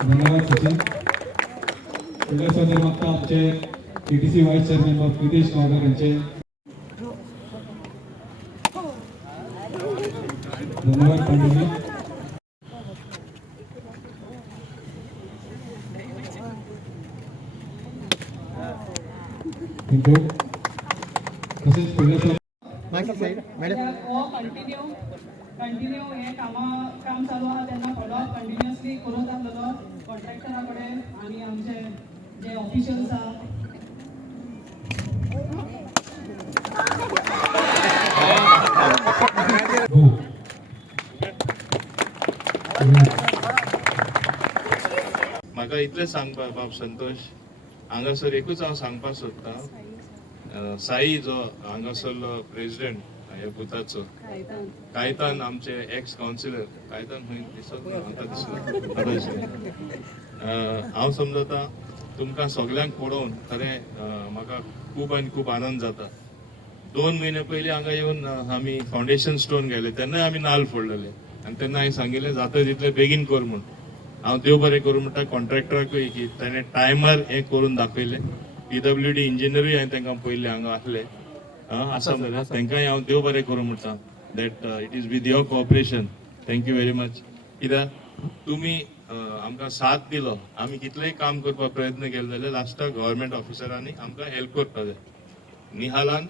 धन्यवाद सचिन. त्याच्यासाठी मागता आमचे पीटीसी व्हाईस चेअरमॅन प्रितेश गावकर यांचे धन्यवाद. कंटिन्यू. तसेच कंटिन्यू हे काम चालू आहा त्यांना फॉलोअप कंटिन्युअसली करत आसलो कॉन्ट्रॅक्टरा कडेन आणि आमचे जे ऑफिशियल्स आहा म्हाका इतलें सांगपा बाब संतोष हांगासर एकूच हांव सांगपाक सोदतां. साई जो हांगासरलो प्रेसिडेंट हे बुथाचो कायतान आमचे एक्स कावन्सिलर कायतान खंय दिसत ना आतां दिसलो. हांव समजता तुमकां सगल्यांक पळोवन खरें म्हाका खूब आनी खूब आनंद जाता. 2 म्हयने पयलीं हांगा येवन आमी फावंडेशन स्टोन गेले तेन्नाय आमी नाल्ल फोडलेले आनी तेन्ना हांवें सांगिल्लें जाता तितलें बेगीन कर म्हूण. हांव देव बरें करूं म्हणटा कॉन्ट्रॅक्टराकूय की ताणें टायमार हें करून दाखयलें. PWD इंजिनियरूय हांवें तांकां पयले हांगा आसले आसा जाल्यार तांकांय हांव देव बरें करूं म्हणटा that it is with your cooperation. Thank you very much. कित्याक तुमी आमकां साथ दिलो. आमी कितलेंय काम करपाक प्रयत्न केलो जाल्यार लास्टाक गव्हर्मेंट ऑफिसरांनी आमकां हेल्प करपाक जाय. निहालान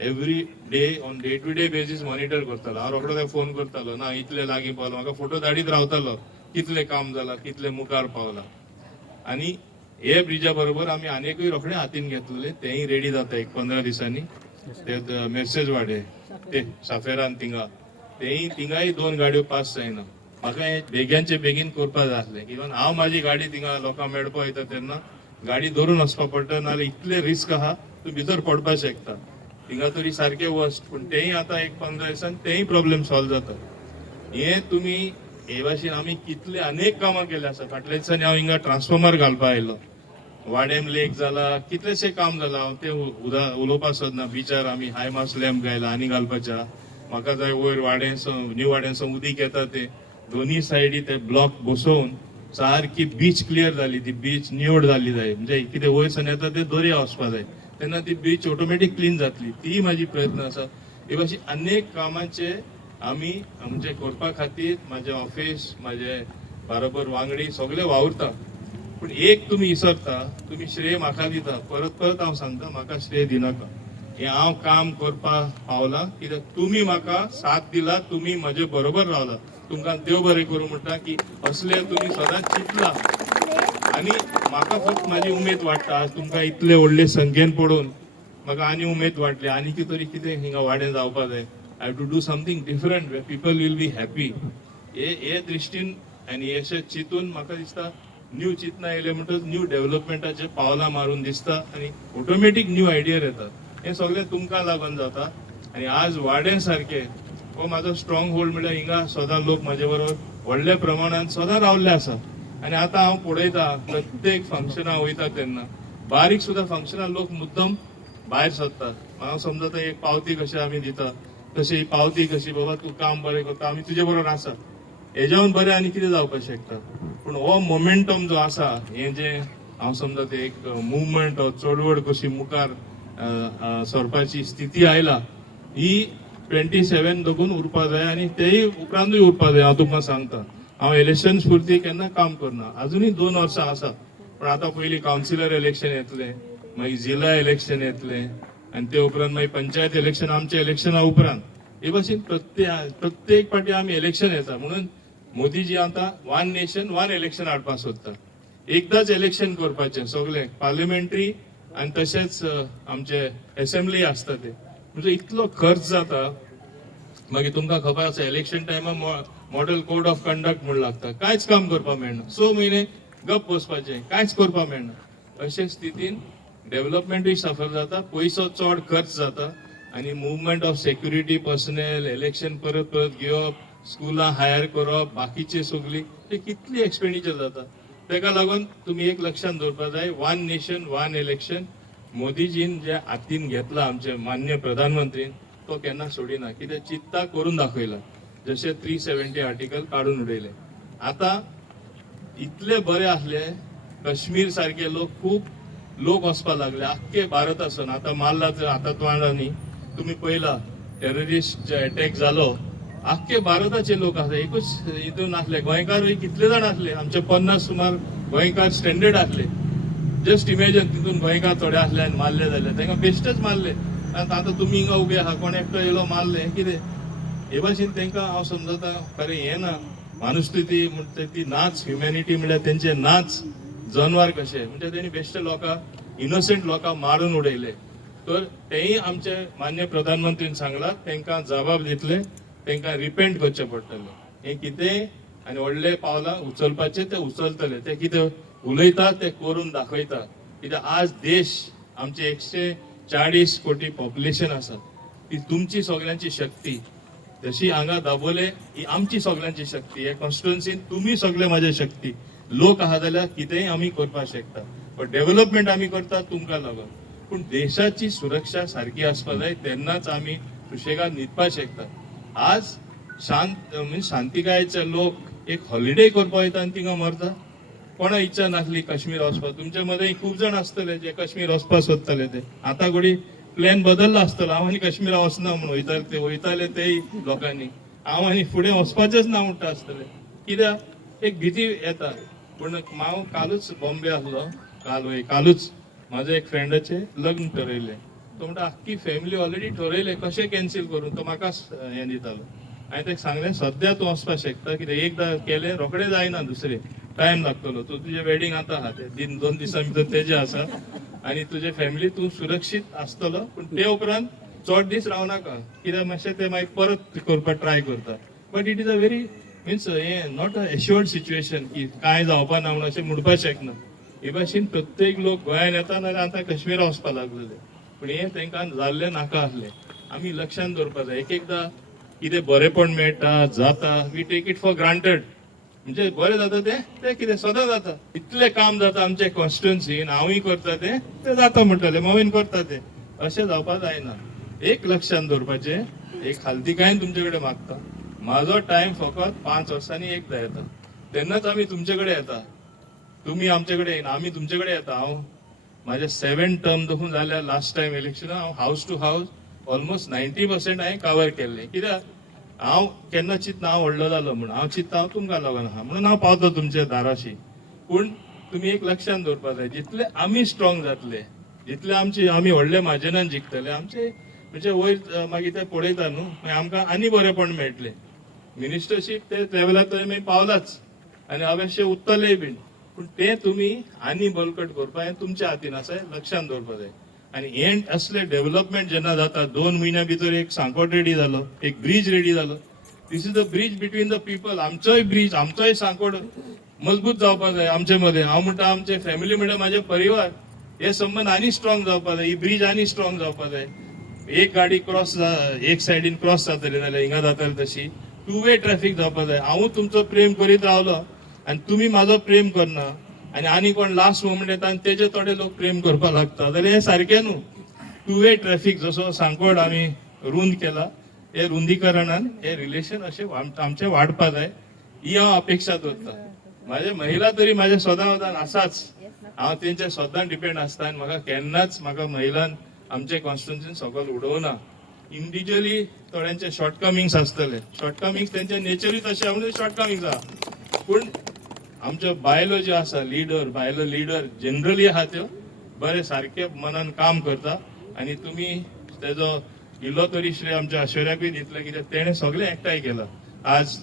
every day on day to day basis monitor करतालो. हांव रोखडो फोन करतालो ना इतले लागीं पावलो म्हाका फोटो धाडीत रावतालो कितलें काम जालां कितलें मुखार पावलां. आनी हे ब्रिजा बरोबर आमी आनीकूय रोखडें हातीन घेतलेले तेंय रेडी जाता एक 15 दिसांनी. ते मेसेज वाडे ते साफेरान तेंय थिंगाय 2 गाडयो पास जायना. म्हाका हें बेग्याचे बेगीन करपा जाय आसलें. इवन हांव म्हाजी गाडी थिंगा लोकांक मेळपा वयता तेन्ना गाडी धरून वचपा पडटा नाल्यार इतले रिस्क आहा तूं भितर पडपाक शकता. थिंगा तरी सारकें वस्ट पूण तेंय आतां एक 15 दिसान तेंय प्रॉब्लेम सॉल्व जाता. हे तुमी हे भाशेन आमी कितले अनेक कामां केले आसा. फाटल्या दिसांनी हांव हिंगा ट्रान्सफॉर्मर घालपा आयलो. वाडेम लेक जाला कितलेशे काम जाला. हांव ते उलोवपाक सोदना. बिचार आमी हाय मास लॅम्प घायला आनी घालपाच्या. म्हाका जाय वयर वाड्यासून न्यू वाड्यासून उदीक येता ते दोन्ही सायडी ते ब्लॉक बसोवन सारकी बीच क्लियर जाली. ती बीच निवड जाल्ली जाय म्हणजे कितें वयरसून येता ते दर्या वचपा जाय तेन्ना ती बीच ऑटोमॅटीक क्लीन जातली. ती म्हाजी प्रयत्न आसा. हे भाशेन अनेक कामांचे आमी म्हणजे करपा खातीर म्हाजें ऑफिस म्हाजे बरोबर वांगडी सगळे वावुरता. पूण एक तुमी विसरता तुमी श्रेय म्हाका दिता. परत परत हांव सांगता म्हाका श्रेय दिनाका. हे हांव काम करपाक पावलां कित्याक तुमी म्हाका साथ दिला. तुमी म्हाजे बरोबर रावला. तुमकां देव बरें करूं म्हणटा की असले तुमी सदांच चिंतला आनी म्हाका फक्त म्हाजी उमेद वाडटा. आज तुमकां इतले व्हडले संख्येन पळोवन म्हाका आनी उमेद वाडली. आनी तरी कितें हिंगा वाडें जावपा जाय. I have to do something different way people will be happy. हे दृश्टीन आनी अशें चिंतून म्हाका दिसता न्यू चिंतना येयले म्हणटच न्यू डेव्हलपमेंटाचे पावलां मारून दिसता आनी ऑटोमॅटीक न्यू आयडिया येतात. हे सगळें तुमकां लागून जाता. आनी आज वाडें सारकें हो म्हाजो स्ट्रॉंग होल्ड म्हळ्यार हिंगा सदां लोक म्हाजे बरोबर व्हडल्या प्रमाणात सदां रावल्ले आसा. आनी आतां हांव पळयता प्रत्येक फंक्शनाक वयता तेन्ना बारीक सुद्दां फंक्शनाक लोक मुद्दम भायर सरतात. हांव समजता एक पावती कशें आमी दिता तशी ही पावती कशी बाबा तूं काम बरें करता आमी तुजे बरोबर आसा. हेज्याहून बरें आनी कितें जावपाक शकता. पूण हो मोमेंटम जो आसा हे जे हांव समजता एक मुवमेंट चळवळ कशी मुखार सरपाची स्थिती आयला ही 27 दोगून उरपा जाय आनी तेय उपरांतूय उरपा जाय. हांव तुमकां सांगता हांव इलेक्शन स्फूर्ती केन्ना काम करना. अजुनूय 2 वर्सां आसा. पण आतां पयलीं कावन्सिलर इलेक्शन येतलें मागीर जिल्हा इलेक्शन येतलें आनी ते उपरांत मागीर पंचायत इलेक्शन आमच्या इलेक्शना उपरांत. हे भाशेन प्रत्येक फावटी आमी इलेक्शन येता म्हणून मोदीजी आतां 1 नेशन 1 इलेक्शन हाडपाक सोदता. एकदाच इलेक्शन करपाचें सगळें पार्लिमेंटरी आनी तशेंच आमचे असेंब्ली आसता ते म्हणजे इतलो खर्च जाता. मागीर तुमकां खबर आसा इलेक्शन टायमार मॉडेल कोड ऑफ कंडक्ट म्हण लागता, कांयच काम करपाक मेळना. 6 म्हयने गप बसपाचें, कांयच करपाक मेळना. अशे स्थितीन डेव्हलपमेंटूय सफर जाता, पयसो चड खर्च जाता आणि movement of security personal, election परत परत घेवप, स्कुलां हायर करप, बाकीचे सगळी ते कितली एक्सपेंडिचर जाता. तेका लागून तुम्ही एक लक्षात दवरपाक जाय, 1 नेशन 1 इलेक्शन मोदीजीन जे हातीन घेतला आमचे मान्य प्रधानमंत्रीन, तो केन्ना सोडिना. कितें चित्ता करून दाखयला. जसे 370 आर्टिकल काढून उडयले. आता इतले बरे आसले, काश्मीर सारखे खूप लोक वचपाक लागले आख्खे भारतासून. आता मारला आता तोंडांनी तुम्ही पहिला टेररिस्ट अटॅक जालो, आख्खे भारताचे लोक आसले, एकूच हितून आसले. गोंयकार कितले जाण आसले, आमचे 50 सुमार गोंयकार स्टँडर्ड आसले. जस्ट इमॅजिन तितून गोंयकार थोडे आसले आनी मारले जाल्यार तांकां बेश्टेच मारले. आता तुमी हिंगा उबे आहा, कोण एकटो येयलो मारले, कितें हे भाशेन तांकां हांव समजता खरें हें ना. मानुस्थिती म्हणटा ती नाच, ह्युमॅनिटी म्हणल्यार तेंचे नाच, जनवार कशे म्हणजे तेणी बेश्टे लोकांक, इनोसेंट लोकांक मारून उडयले. तर तेही आमचे मान्य प्रधानमंत्रीन सांगला तांकां जबाब दितले, तांकां रिपेंट करचे पडटले. हे कितें आनी व्हडले पावलां उचलपाचे ते उचलतले. ते कितें उलयता ते करून दाखयता. कित्याक आज देश आमचे 140 कोटी पॉप्युलेशन आसा, ती तुमची सगळ्यांची शक्ती. जशी हांगा दाबोले ही आमची सगळ्यांची शक्ती. हे कॉन्स्टिट्युएन्सीन तुम्ही सगळे माझे शक्ती. लोक आहा जाल्यार कितेंय आमी करपाक शकता. पण डेव्हलपमेंट आमी करता तुमकां लागून. पूण देशाची सुरक्षा सारखी आसपाक जाय, तेन्नाच आमी सुशेगाद न्हिदपाक शकता. आज शांतिकायेचे लोक एक हॉलिडे करपाक वयता आनी थिंगा मरता. कोणा इच्छा नासली काश्मीर वचपाक. तुमच्या मध्ये खूप जण आसतले जे काश्मीर वचपाक सोदताले. ते आता घडी प्लॅन बदलला आसतलो. हांव आनी काश्मीरा वचना म्हणून वयताले तेय लोकांनी. हांव आनी फुडें वचपाचेच ना म्हणटा आसतले. कित्याक एक भीती येता. पूण हांव कालूच बॉम्बे आसलो. कालूच माझ्या एक फ्रेंडाचे लग्न ठरयले. तो म्हणटा आख्खी फॅमिली ऑलरेडी ठरयले, कशें कॅन्सील करून. तो म्हाका हें दितालो. हांवें ताका सांगलें सद्या तूं वचपाक शकता, कित्याक एकदां केलें रोखडें जायना, दुसरें टायम लागतलो. तूं तुजें वेडिंग आतां आहा तें 2 दिसां भितर तेजें आसा आनी तुजे फॅमिली तूं सुरक्षीत आसतलो. पूण ते उपरांत चड दीस रावनाका, कित्याक मातशें ते मागीर परत करपाक ट्राय करता. But it is a very means हें नॉट अ एश्युअर्ड सिच्युएशन की कांय जावपा ना म्हणून अशें म्हणपाक शकना. हे भाशेन प्रत्येक लोक गोंयांत येता नाल्यार आतां काश्मीरा वचपाक लागलेले. पूण हें तांकां जाल्लें नाका आसलें. आमी लक्षांत दवरपाक जाय. एक एकदां कितें बरेपण मेळटा जाता, we take it for granted. म्हणजे बरें जाता ते कितें सदां जाता. इतलें काम जाता आमचे कॉन्स्टिट्युएन्सीन, हांवूय करता ते जाता म्हणटले, मवीन करता ते. अशें जावपाक जायना. एक लक्षांत दवरपाचें, एक हालतिकायेन तुमचे कडेन मागता. म्हाजो टायम फकत 5 वर्सांनी एकदां येता. तेन्नाच आमी तुमचे कडेन येता. तुम्ही आमचे कडेन येना, आमी तुमचे कडेन येता. हांव म्हाजे 7 टर्म देखून जाल्यार लास्ट टायम इलेक्शनाक हांव हाऊस टू हाऊस ऑलमोस्ट 90% हांवें कवर केल्लें. कित्याक हांव केन्ना चिंतना हांव व्हडलो जालो म्हणून. हांव चिंतता हांव तुमकां लागून आहा म्हणून हांव पावता तुमच्या दाराशी. पूण तुमी एक लक्षांत दवरपाक जाय, जितले आमी स्ट्रॉंग जातले, जितले आमी व्हडले मार्जिनान जिखतले, आमचे म्हणजे वयर मागीर ते पळयता न्हू, मागीर आमकां आनी बरेपण मेळटलें. मिनिस्टरशीप ते लेवलार तर मागीर पावलाच आनी अवश्य उत्तरलेय बीन. पूण ते तुमी आनी बळकट करपाक हें तुमच्या हातीन आसा, लक्षांत दवरपाक जाय. आनी हे असले डेव्हलपमेंट जेन्ना जाता, 2 म्हयन्या भितर एक सांकोट रेडी जालो, एक ब्रिज रेडी जालो. This is the bridge between the people. आमचोय ब्रिज, आमचोय सांकोट मजबूत जावपाक जाय आमचे मदें. हांव म्हणटा आमचे फॅमिली म्हणजे म्हाजे परिवार, हे संबंध आनी स्ट्रॉंग जावपाक जाय. ही ब्रिज आनी स्ट्रॉंग जावपाक जाय. एक गाडी क्रॉस एक सायडीन क्रॉस जातली जाल्यार हिंगा जाताली तशी 2 वे ट्रॅफिक जावपाक जाय. हांव तुमचो प्रेम करीत रावलो आनी तुमी म्हाजो प्रेम करना आनी कोण लास्ट मोमेंट येता आनी तेजे थोडे लोक प्रेम करपाक लागता जाल्यार हें सारकें न्हू. 2 वे ट्रॅफिक जसो सांकोड आमी रुंद केला, हे रुंदीकरणान हे रिलेशन अशें आमचें वाडपाक जाय, ही हांव अपेक्षा दवरता. म्हाजे महिला तरी म्हाजे सदां आसाच. हांव तेंचे सदां डिपेंड आसता आनी म्हाका केन्नाच महिलान आमचे कॉन्स्टिट्युएन्सीन सकयल उडोवना. इंडिव्हिज्युअली थोड्यांचे शॉर्टकमिंग्स आसतले, शॉर्टकमिंग्स तेंचे नेचरूय तशें म्हणून शॉर्टकमिंग्स आहा. पूण आमच्यो बायलो ज्यो आसा बायलो लिडर जनरली आहा त्यो बरे सारखे मनान काम करता. आनी तुमी तेजो इल्लो तरी श्रेय आमच्या ऐश्वर्याकूय दितले, कित्याक तेणें सगळें एकठांय केलां. आज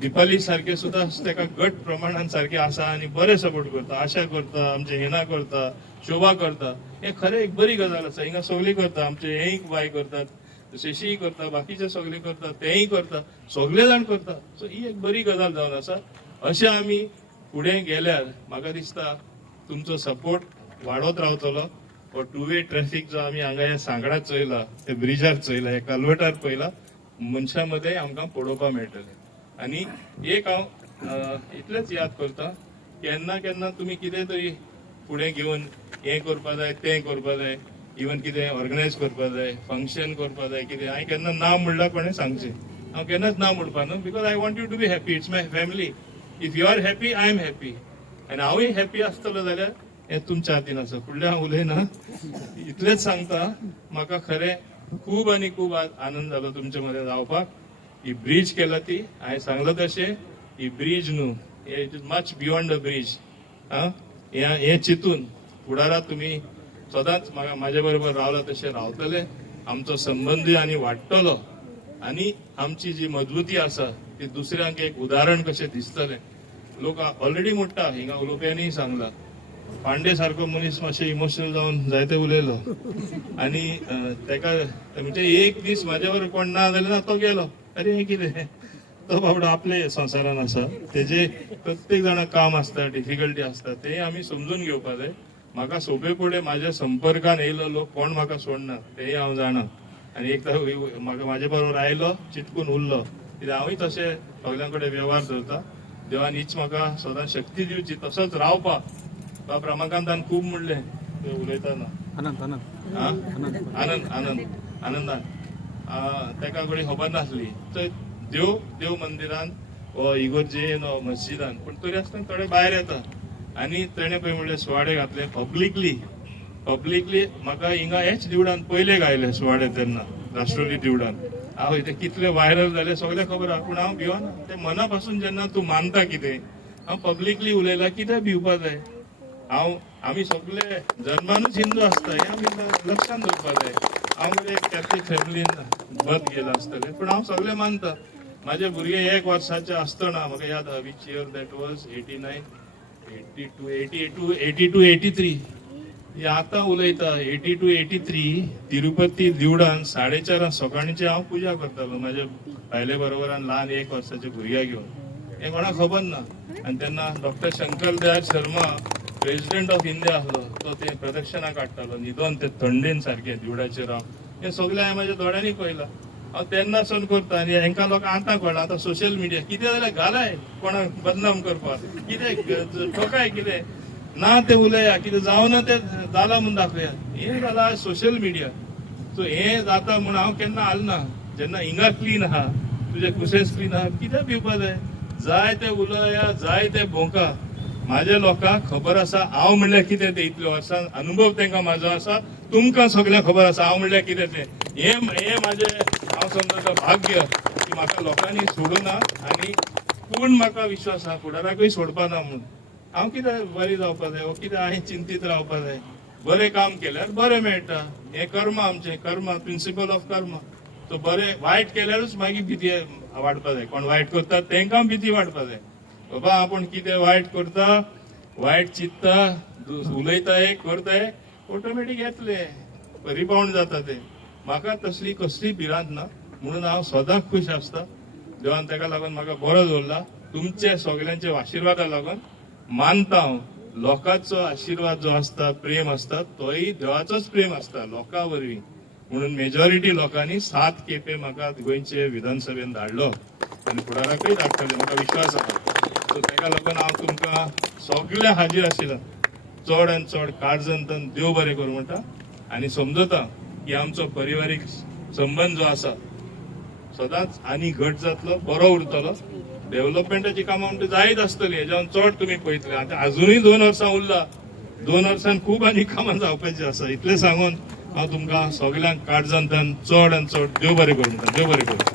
दिपाली सारखे सुद्दां तेका गट प्रमाणान सारखे आसा आनी बरे सपोर्ट करता. आशा करता, आमचे हिना करता, शोभा करता. हे खरें एक बरी गजाल आसा. हिंगा सगळीं करता, आमचे हेय बाय करतात शेशी करता, बाकीचे सगळे करता, तेही करता, सगळे जाण करता. सो ही एक बरी गजाल जावन आसा. अशें आमी फुडें गेल्यार म्हाका दिसता तुमचो सपोर्ट वाडत रावतलो. हो टू वे ट्रॅफिक जो आमी हांगा ह्या सांगडात चयला, ते ब्रिजार चयला, हे कालवटार पयला, मनशां मदें आमकां पळोवपाक मेळटलें. आनी एक हांव इतलेंच याद करता, केन्ना केन्ना तुमी कितें तरी फुडें घेवन हें करपा जाय, तें करपा जाय, इवन कितें ऑर्गनायज करपा जाय, फंक्शन करपा जाय, कितें हांवें केन्ना ना म्हणल्यार कोणें सांगचें. हांव केन्नाच ना म्हणपा न्हू, because I want you to be happy. It's my family. If you are happy, I am happy. आनी हांवूय हॅपी आसतलो जाल्यार हें तुमच्या हातीन आसा. फुडलें हांव उलयना, इतलेंच सांगता. म्हाका खरें खूब आनी खूब आनंद जालो तुमचे मदें रावपाक. ही ब्रिज केला ती, हांवें सांगलो तशें, ही ब्रिज न्हू, it is much beyond the bridge. हें चिंतून फुडारात तुमी सदांच म्हाज्या बरोबर रावला तशें रावतले. आमचो संबंद आनी वाडटलो आनी आमची जी मजबूती आसा ती दुसऱ्यांक एक उदाहरण कशें दिसतलें. लोक ऑलरेडी म्हणटा, हिंगा उलोवप्यांनी सांगला, पांडे सारको मनीस मातशें इमोशनल जावन जायते उलयलो आनी तेका म्हणजे एक दीस म्हाज्या बरोबर कोण ना जाल्यार तो गेलो. अरे हें कितें, तो बाबडो आपले संवसारान आसा, तेजे प्रत्येक जाणां काम आसता, डिफिकल्टी आसता, ते आमी समजून घेवपा जाय. म्हाका सोपेपणे म्हाज्या संपर्कान येयलो लोक कोण म्हाका सोडना तेय हांव जाणा. आनी एकदां म्हाका म्हाजे बरोबर आयलो, चिटकून उरलो, कित्याक हांवूय तशें सगल्यां कडेन वेव्हार धरता. देवान हीच म्हाका सदां शक्ती दिवची तसोच रावपाक. बाब रमाकांतान खूब म्हणलें उलयतना, आनंदान तेका कडेन खबर नासली. थंय देव मंदिरान वा इगर्जेन वा मस्जिदान, पूण तरी आसतना थोडे भायर येता. आनी तेणें पळय म्हणलें सुवाडे घातले पब्लिकली म्हाका हिंगा हेच दिवडान पयले गायले सुवाडे तेन्ना राष्ट्रवादी दिवडान. हांव ते कितले व्हायरल जाले सगळें खबर आहा, पूण हांव भिवना. ते मना पासून जेन्ना तूं मानता कितें, हांव पब्लिकली उलयलां, कितें भिवपा जाय. आमी सगळे जन्मानूच हिंदू आसता, हें आमी लक्षांत दवरपा जाय. हांव एक कॅथलीक फॅमिलीन बद गेलो आसतलें, पूण हांव सगळें मानता. म्हाजे भुरगे 1 वर्साचे आसतना म्हाका याद आहा, विच इयर दॅट वॉज 89, 82, 83. आतां उलयता 82, 83 तिरुपती देवळान 4:30 सकाळींचे हांव पुजा करतालो म्हाज्या बायले बरोबरान, ल्हान 1 वर्साच्या भुरग्याक घेवन. हें कोणाक खबर ना. आनी तेन्ना doctor Shankar Dayal Sharma president of India आसलो, तो ते प्रदक्षिणा काडटालो न्हिदोन ते थंडेन सारकें देवळाचेर. हें सगळें हांवें म्हाज्या दोळ्यांनी पळयलां. हांव तेन्नासून करता. आनी हेंकां लोकांक आतां कळना. आतां सोशल मिडिया कितें जाल्यार घालाय कोणाक बदनाम करपाक, कितें ठोकाय, कितें ना ते उलया, कितें जावना ते जाला म्हूण दाखया. हें जाला सोशल मिडिया. सो हें जाता म्हूण हांव केन्ना आलना. जेन्ना हिंगा क्लीन आहा, तुजे कुसेस क्लीन आहा, कितें भिवपा जाय. जाय ते उलया, जाय ते भोंका. म्हाज्या लोकांक खबर आसा हांव म्हणल्यार कितें तें. इतल्या वर्सान अनुभव तांकां म्हाजो आसा, तुमकां सगळ्यांक खबर आसा हांव म्हणल्यार कितें तें. हें म्हाजें हांव समजता भाग्य की म्हाका लोकांनी सोडूना. आनी पूण म्हाका विश्वास आहा फुडाराकूय सोडपा ना म्हूण. हांव कितें बरें जावपा जाय, कितें हांवें चिंतीत रावपा जाय. बरें काम केल्यार बरें मेळटा. हें कर्म आमचें, कर्म, प्रिंसिपल ऑफ कर्म. सो बरें वायट केल्यारूच मागीर भीती वाडपा जाय. कोण वायट करता तांकां भीती वाडपा जाय. बाबा आपूण कितें वायट करता, वायट चिंतता, उलयता, करता, ऑटोमॅटीक येतले, रिबाउंड जाता ते. म्हाका तसली कसली भिरांत ना. म्हणून हांव सदां खूश आसता. देवान ताका लागून म्हाका बरो दवरला. तुमचे सगळ्यांचे आशिर्वादा लागून मानता हांव. लोकांचो आशिर्वाद जो आसता, प्रेम आसता, तोय देवाचोच प्रेम आसता लोकां वरवीं. म्हणून मेजॉरिटी लोकांनी 7 खेपे म्हाका गोंयचे विधानसभेन धाडलो आनी फुडाराकूय धाडटले म्हाका विश्वास आसा. सो ताका लागून हांव तुमकां सगळे हाजीर आशिल्लो. चड आनी चड काळजांतन देव बरें करूं म्हणटा. आनी समजता की आमचो परिवारीक संबंद जो आसा सदांच आनी घट जातलो, बरो उरतलो. डेव्हलपमेंटाची कामां म्हणटा जायत आसतली, हेज्यावन चड तुमी पळयतले. आतां अजुनूय 2 वर्सां उरला. 2 वर्सान खूब आनी कामां जावपाची आसा. इतलें सांगून हांव तुमकां सगळ्यांक काळजांतन चड आनी चड देव बरें करूं म्हणटा. देव बरें करूं.